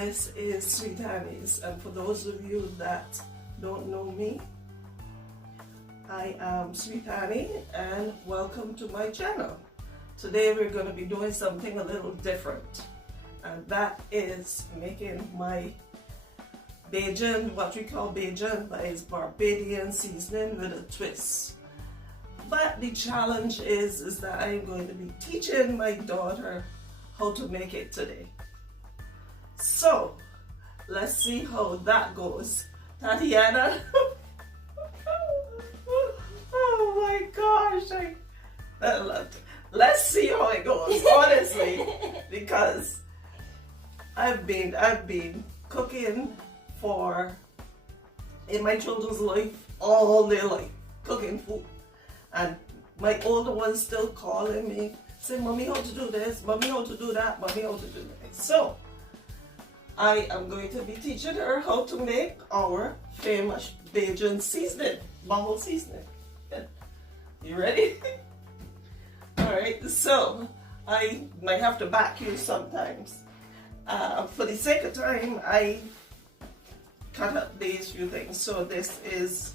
This is Sweet Annie's, and for those of you that don't know me, I am Sweet Annie and welcome to my channel. Today we're going to be doing something a little different, and that is making my Bajan, what we call Bajan, but it's Barbadian seasoning with a twist. But the challenge is that I'm going to be teaching my daughter how to make it today. So let's see how that goes. Tatiana. Oh my gosh. Let's see how it goes, honestly, because I've been cooking in my children's life all their life, cooking food. And my older one's still calling me, saying, Mommy, how to do this, Mommy, how to do that, Mommy, how to do that. So I am going to be teaching her how to make our famous Bajan seasoning, bubble seasoning. You ready? Alright, so I might have to back you sometimes. For the sake of time, I cut up these few things. So this is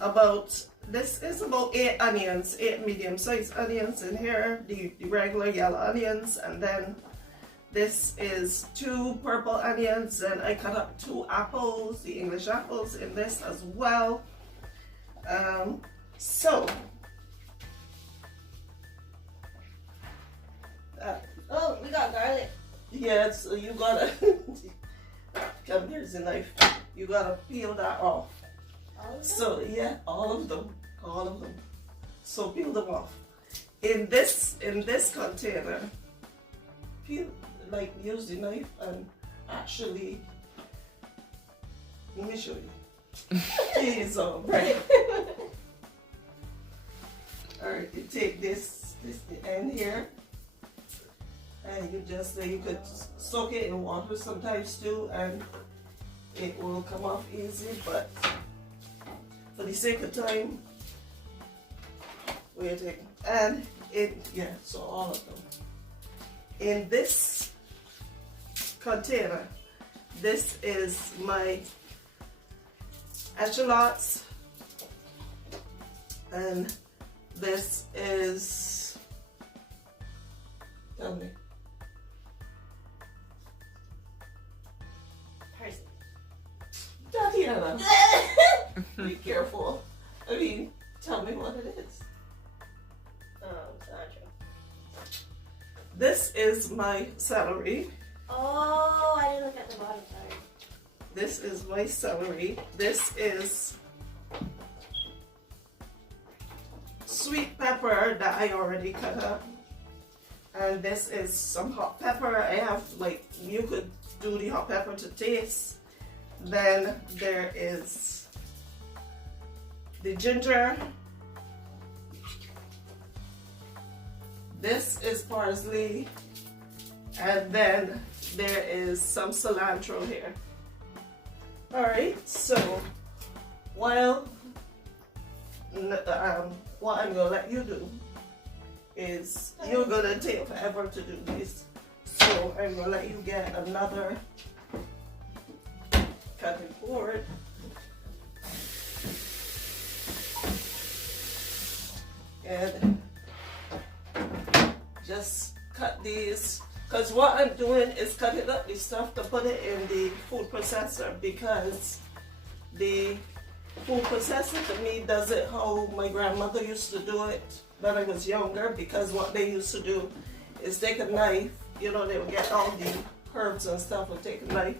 about 8 onions, 8 medium-sized onions in here, the regular yellow onions, and then this is 2 purple onions, and I cut up 2 apples, the English apples, in this as well. Oh, we got garlic. Yeah, so you gotta come, here's the knife. You gotta peel that off. All of them? So yeah, all of them. So peel them off. In this container, use the knife and actually, let me show you. Jeez, right. Alright, you take this the end here, and you could soak it in water sometimes too, and it will come off easy, but for the sake of time, we're taking, and so all of them. In this container, this is my eschalots, and this is, tell me. Parsley. Tatiana, be careful. I mean, tell me what it is. Cilantro. This is my celery. Oh, I didn't look at the bottom, sorry. This is my celery. This is sweet pepper that I already cut up. And this is some hot pepper. I have, you could do the hot pepper to taste. Then there is the ginger. This is parsley. And then there is some cilantro here. Alright, so what I'm gonna let you do is you're gonna take forever to do this. So I'm gonna let you get another cutting board. And just cut these, because what I'm doing is cutting up the stuff to put it in the food processor, because the food processor to me does it how my grandmother used to do it when I was younger, because what they used to do is take a knife, they would get all the herbs and stuff and take a knife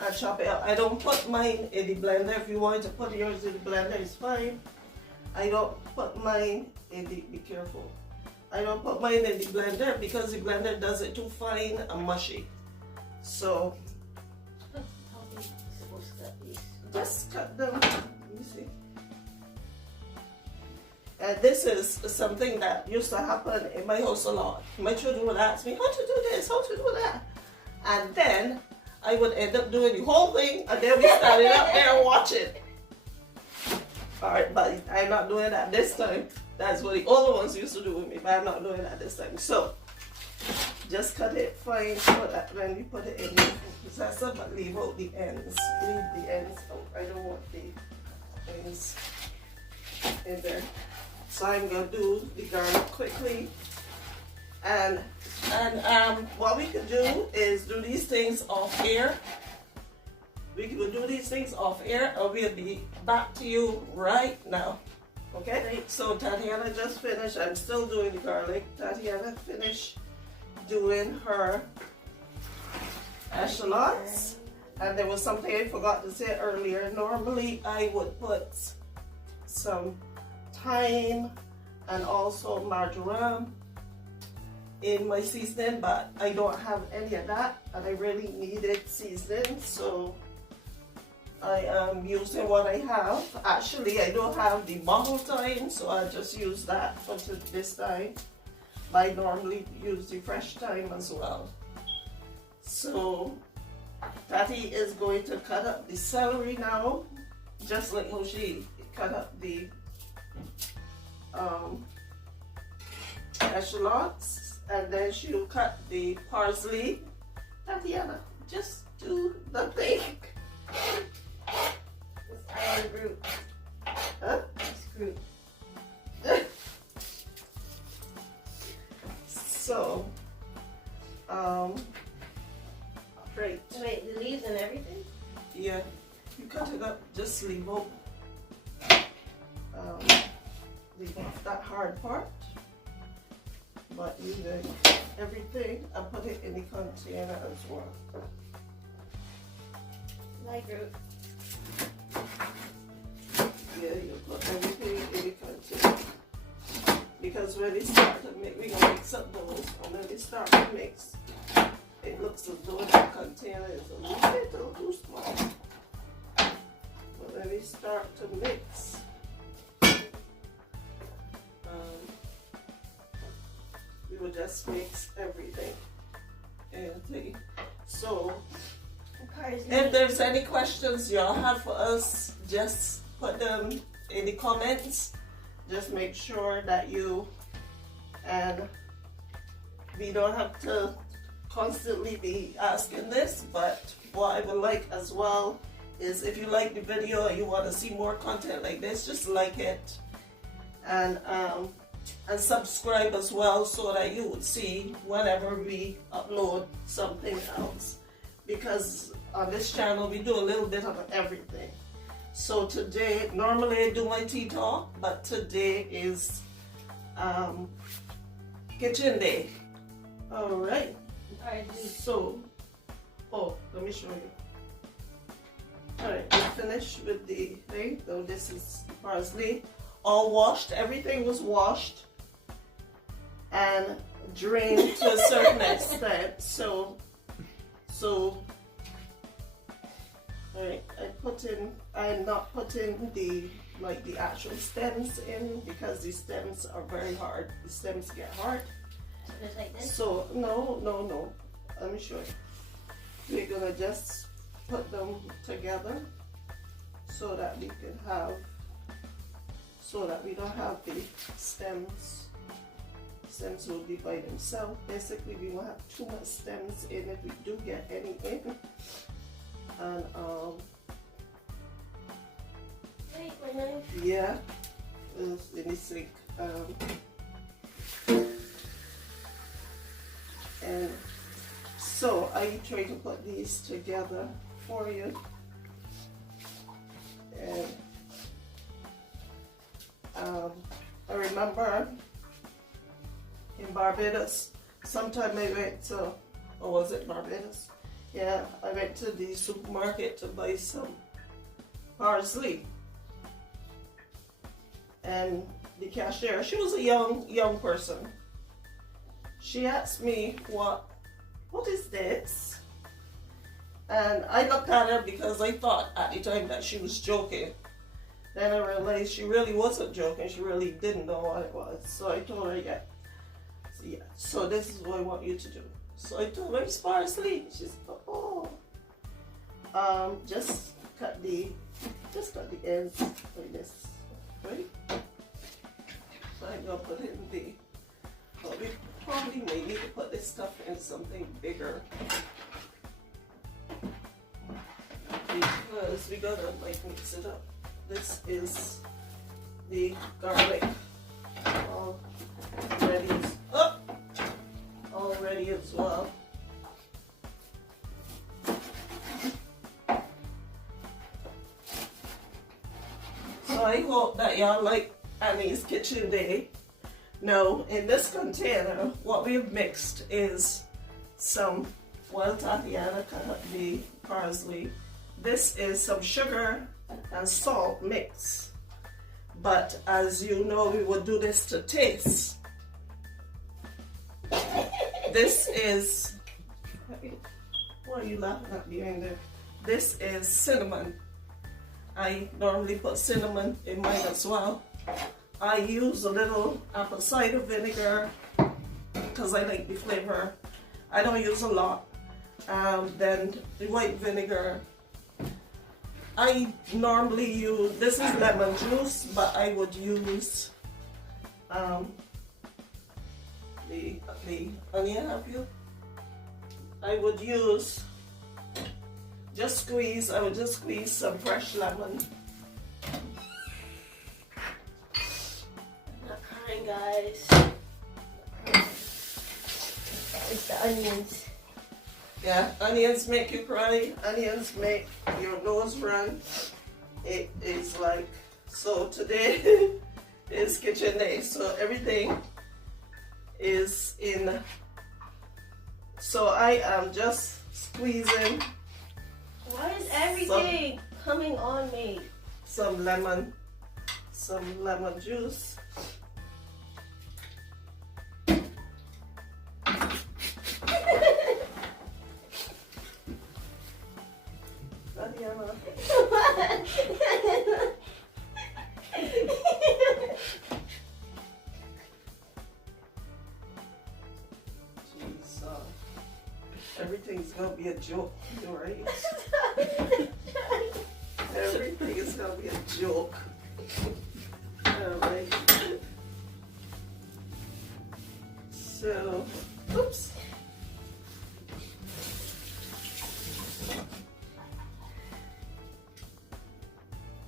and chop it up. I don't put mine in the blender. If you want to put yours in the blender, it's fine. I don't put mine in the, be careful. I don't put mine in the blender because the blender does it too fine and mushy. So How are you supposed to cut these? just cut them. Let me see. And this is something that used to happen in my house a lot. My children would ask me, how to do this, how to do that. And then I would end up doing the whole thing, and then we started up there watching. Alright, but I'm not doing that this time. That's what the older ones used to do with me, but I'm not doing that this time. So, just cut it fine so that when we put it in the food processor, but leave out the ends. Leave the ends out. I don't want the ends in there. So I'm gonna do the garlic quickly. And what we could do is do these things off air. We can do these things off air, or we'll be back to you right now. Okay? So Tatiana just finished. I'm still doing the garlic. Tatiana finished doing her echalons. And there was something I forgot to say earlier. Normally I would put some thyme and also marjoram in my seasoning, but I don't have any of that, and I really needed seasoning, so I am using what I have. Actually, I don't have the bottle thyme, so I just use that for this time. But I normally use the fresh thyme as well. So Tati is going to cut up the celery now, just like how she cut up the echalons, and then she'll cut the parsley. Tatiana, just do the thing. It's iron group. Huh? It's group. So, right. Wait, the leaves and everything? Yeah, you cut it up, just leave out that hard part. But you do everything and put it in the container as well. My group. Yeah, you put everything in the container. Because when they start to mix, we're going to mix up those. And when they start to mix, it looks as though the container is a little too small. But when we start to mix, we will just mix everything. So, if there's any questions y'all have for us, just put them in the comments. Just make sure that and we don't have to constantly be asking this, but what I would like as well is if you like the video and you want to see more content like this, just like it and subscribe as well, so that you would see whenever we upload something else, because on this channel we do a little bit of everything. So today, normally I do my tea talk, but today is kitchen day. Alright, so let me show you. Alright, we finished with the thing. So this is parsley, all washed. Everything was washed and drained to a certain extent. So alright, I'm not putting the actual stems in, because the stems are very hard. The stems get hard. So just like this? So no. Let me show you. We're gonna just put them together so that we can have, so that we don't have the stems. Stems will be by themselves. Basically, we won't have too much stems in if we do get any in. And Wait, my knife. yeah, it's in the sink. And so I try to put these together for you. And I remember in Barbados, sometime I went to, or was it Barbados? Yeah, I went to the supermarket to buy some parsley. And the cashier, she was a young person. She asked me, what is this? And I looked at her because I thought at the time that she was joking. Then I realized she really wasn't joking. She really didn't know what it was. So I told her, yeah. So this is what I want you to do. So I told her, it's parsley. She said, oh. Just cut the ends like this, right? So I'm gonna put it in the, but we probably may need to put this this stuff in something bigger. Because we gotta like mix it up. This is the garlic already as well. So I hope that y'all like Annie's Kitchen Day. Now in this container, what we've mixed is some wild Tatiana, the parsley. This is some sugar and salt mix. But as you know, we will do this to taste. This is, what are you laughing at behind there? This is cinnamon. I normally put cinnamon in mine as well. I use a little apple cider vinegar because I like the flavor. I don't use a lot. Then the white vinegar. I normally use, this is lemon juice, but I would use the onion, have you? I would use, I would just squeeze some fresh lemon. I'm not crying, guys. It's the onions. Yeah, onions make you cry. Onions make your nose run. It is like, so today is kitchen day. So everything is in. So I am just squeezing. Why is everything coming on me? Some lemon juice. Everything's gonna be a joke, right? Everything is gonna be a joke. Alright. So, oops.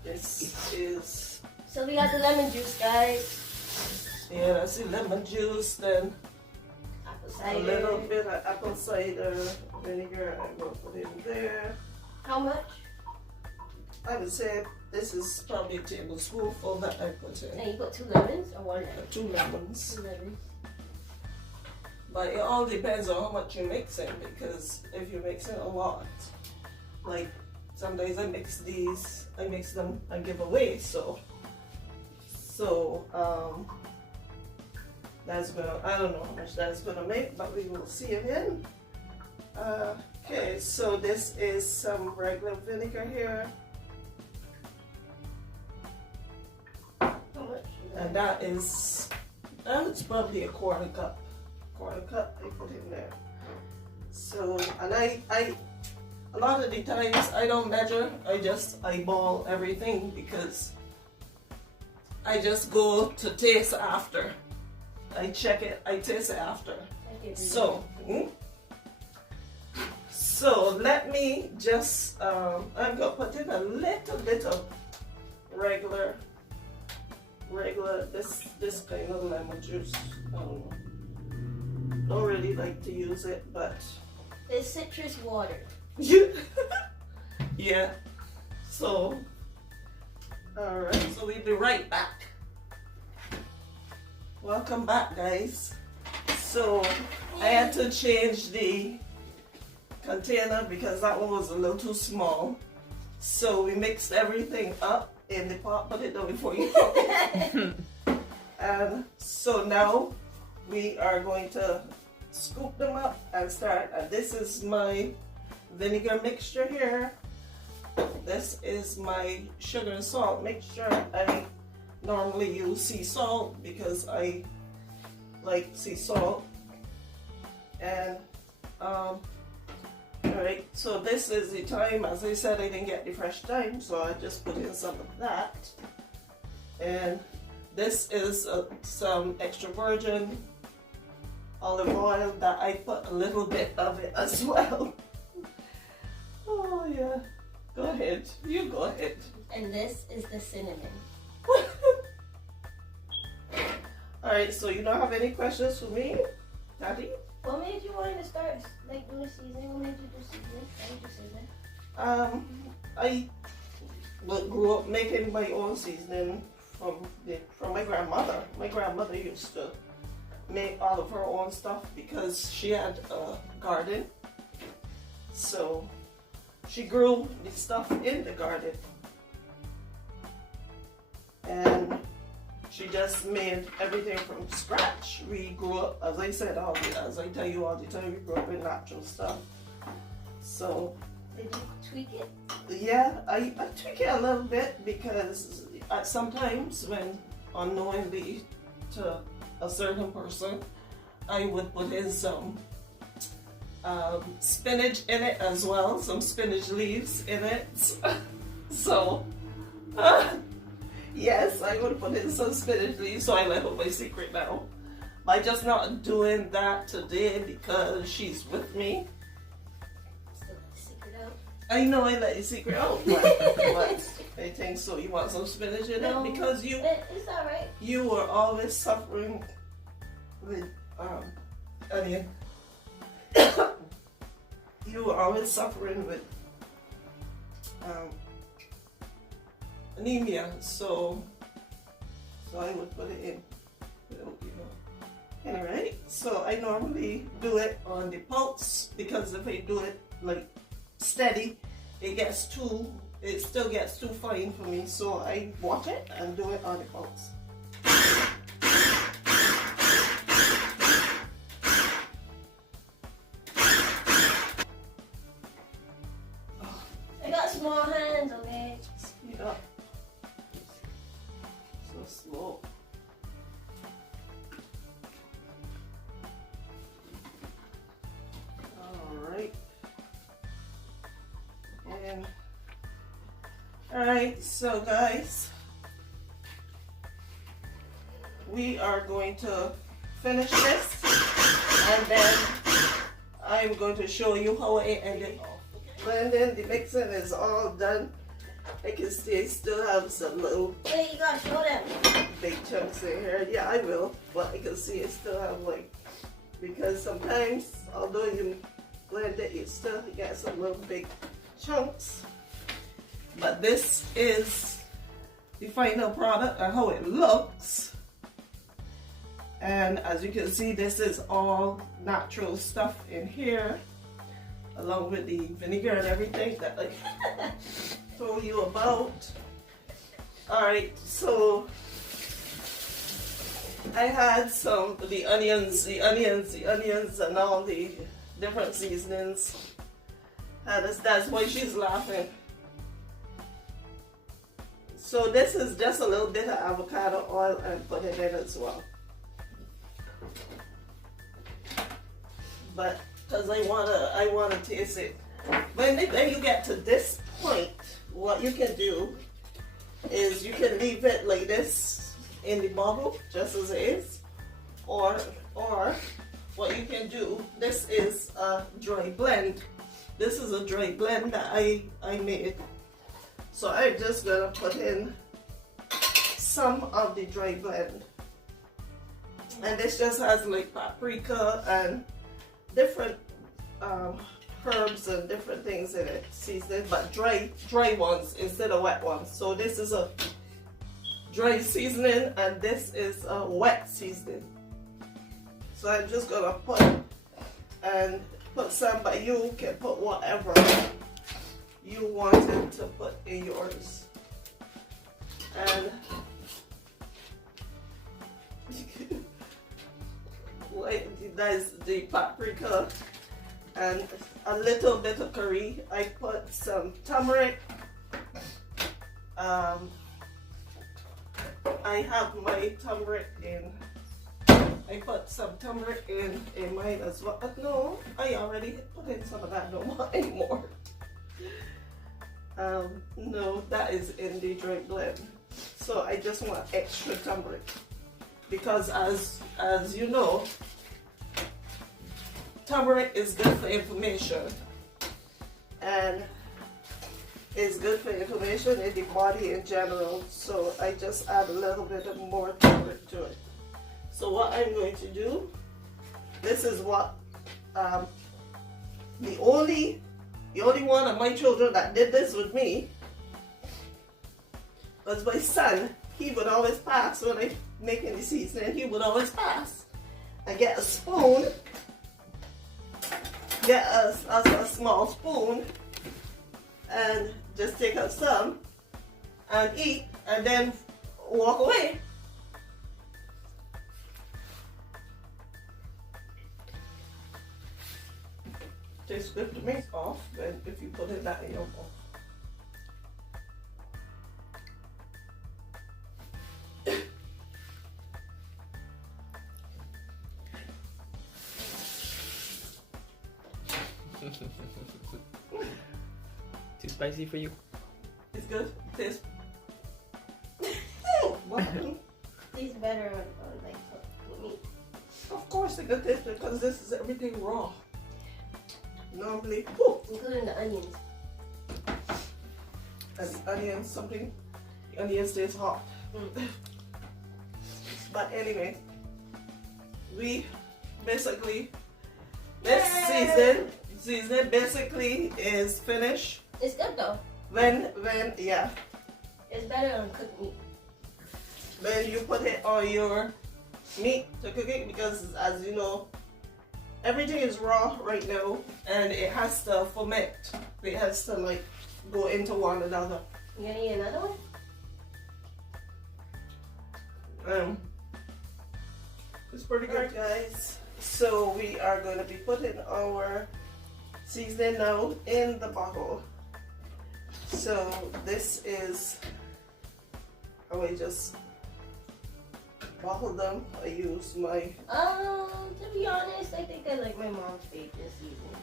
This is. So we got the lemon juice, guys. Yeah, that's the lemon juice, then Apple a cider. little bit of apple cider vinegar I'm gonna put in there. How much? I would say this is probably a tablespoonful that I put in. And you put 2 lemons or 1 lemon? 2 lemons. 2 lemons. But it all depends on how much you mix in, because if you mix in a lot, like sometimes I mix them and give away, so that's gonna, I don't know how much that's gonna make, but we will see again. Okay, so this is some regular vinegar here. How much? And that's probably a quarter cup I put in there. So, and I a lot of the times I don't measure, I just eyeball everything because I just go to taste after. I check it, I taste it after. So, so let me just, I'm gonna put in a little bit of regular, this kind of lemon juice. I don't really like to use it, but. It's citrus water. Yeah. So, alright, so we'll be right back. Welcome back, guys. So, I had to change the container because that one was a little too small. So, we mixed everything up in the pot, put it down before you cook it. And so now we are going to scoop them up and start. And this is my vinegar mixture here. This is my sugar and salt mixture. I normally use sea salt because I like sea salt. And alright, so this is the thyme. As I said, I didn't get the fresh thyme, so I just put in some of that. And this is some extra virgin olive oil that I put a little bit of it as well. Oh yeah. Go ahead. You go ahead. And this is the cinnamon. Alright, so you don't have any questions for me, Daddy? What made you want to start like doing seasoning? What made you do seasoning? Why did you season? I grew up making my own seasoning from my grandmother. My grandmother used to make all of her own stuff because she had a garden. So she grew the stuff in the garden. And she just made everything from scratch. We grew up, as I said, as I tell you all the time, we grew up with natural stuff. So, did you tweak it? Yeah, I tweak it a little bit because sometimes when unknowingly to a certain person, I would put in some spinach in it as well, some spinach leaves in it. So, yes, I would put in some spinach leaves, so I let her my secret now. I'm just not doing that today because she's with me. Still let the secret out. I know I let your secret out, but I think so. You want some spinach in it? Because it's alright. You were always suffering with onion. You were always suffering with anemia, so I would put it in. Anyway, so I normally do it on the pulse because if I do it like steady, it still gets too fine for me. So I watch it and do it on the pulse. I got small hands, okay? Speed up. So slow. Alright, so guys, we are going to finish this and then I'm going to show you how I ended off. Blending, the mixing is all done. I can see I still have some little Wait, you gotta show them. big chunks in here. Yeah, I will, but I can see I still have because sometimes, although you blend it, you still get some little big chunks. But this is the final product and how it looks. And as you can see, this is all natural stuff in here, along with the vinegar and everything that I told you about. Alright, so I had the onions and all the different seasonings. And that's why she's laughing. So this is just a little bit of avocado oil and put it in as well. But because I wanna taste it. When you get to this point, what you can do is you can leave it like this in the bottle, just as it is, or what you can do. This is a dry blend. This is a dry blend that I made. So I'm just gonna put in some of the dry blend. And this just has like paprika and different herbs and different things in it, seasoned, but dry ones instead of wet ones. So this is a dry seasoning and this is a wet seasoning. So I'm just gonna put some, but you can put whatever you wanted to put in yours. And that's the paprika and a little bit of curry. I put some turmeric. I have my turmeric in. I put some turmeric in mine as well. But no, I already put in some of that. No more anymore. No, that is in the dry blend. So I just want extra turmeric because as you know, turmeric is good for inflammation, and it's good for inflammation in the body in general. So I just add a little bit of more turmeric to it. So what I'm going to do, this is what the only one of my children that did this with me was my son. He would always pass when I make any seasoning. He would always pass. I get a spoon, get a small spoon, and just take out some and eat, and then walk away. Tastes good to me. Off when if you put it that in your bowl. Too spicy for you? It's good. Tastes. What? Tastes better on like cooked meat. Of course it could taste because this is everything raw. Normally, Including the onions. and the onions, something. The onions taste hot. But anyway, we basically this season basically is finished. It's good though. When yeah, It's better on cooked meat. when you put it on your meat to cook it, because as you know, everything is raw right now and it has to ferment. It has to like go into one another. You gonna eat another one? It's pretty good, guys. So we are going to be putting our seasoning now in the bottle. So this is how I just bottle them. I use my To be honest, I think I like my mom's favorite seasoning.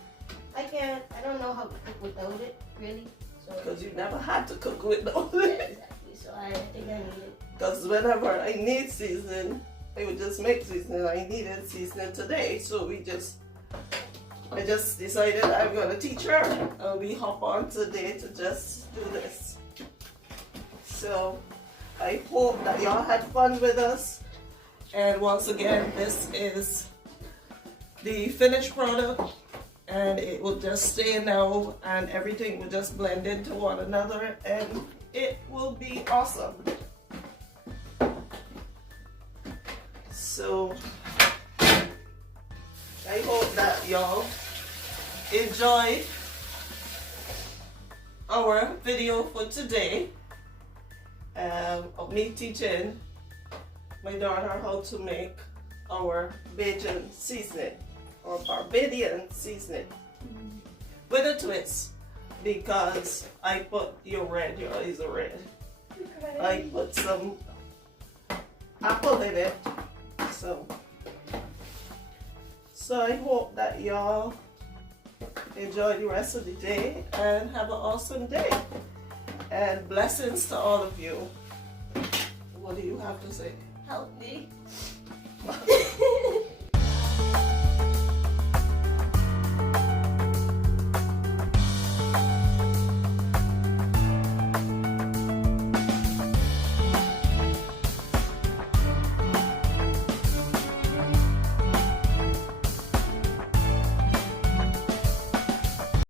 I don't know how to cook without it, really. So because you never had to cook with yeah, them. exactly. So I think I need it. Because whenever I need seasoning, I would just make seasoning. I needed seasoning today, so I just decided I'm gonna teach her, and we hop on today to just do this. So I hope that y'all had fun with us. And once again, this is the finished product, and it will just stay now, and everything will just blend into one another, and it will be awesome. So I hope that y'all enjoyed our video for today of me teaching my daughter how to make our Bajan seasoning or Barbadian seasoning with a twist, because I put your eyes are red. I put some apple in it. So I hope that y'all enjoy the rest of the day and have an awesome day. And blessings to all of you. What do you have to say? Help me.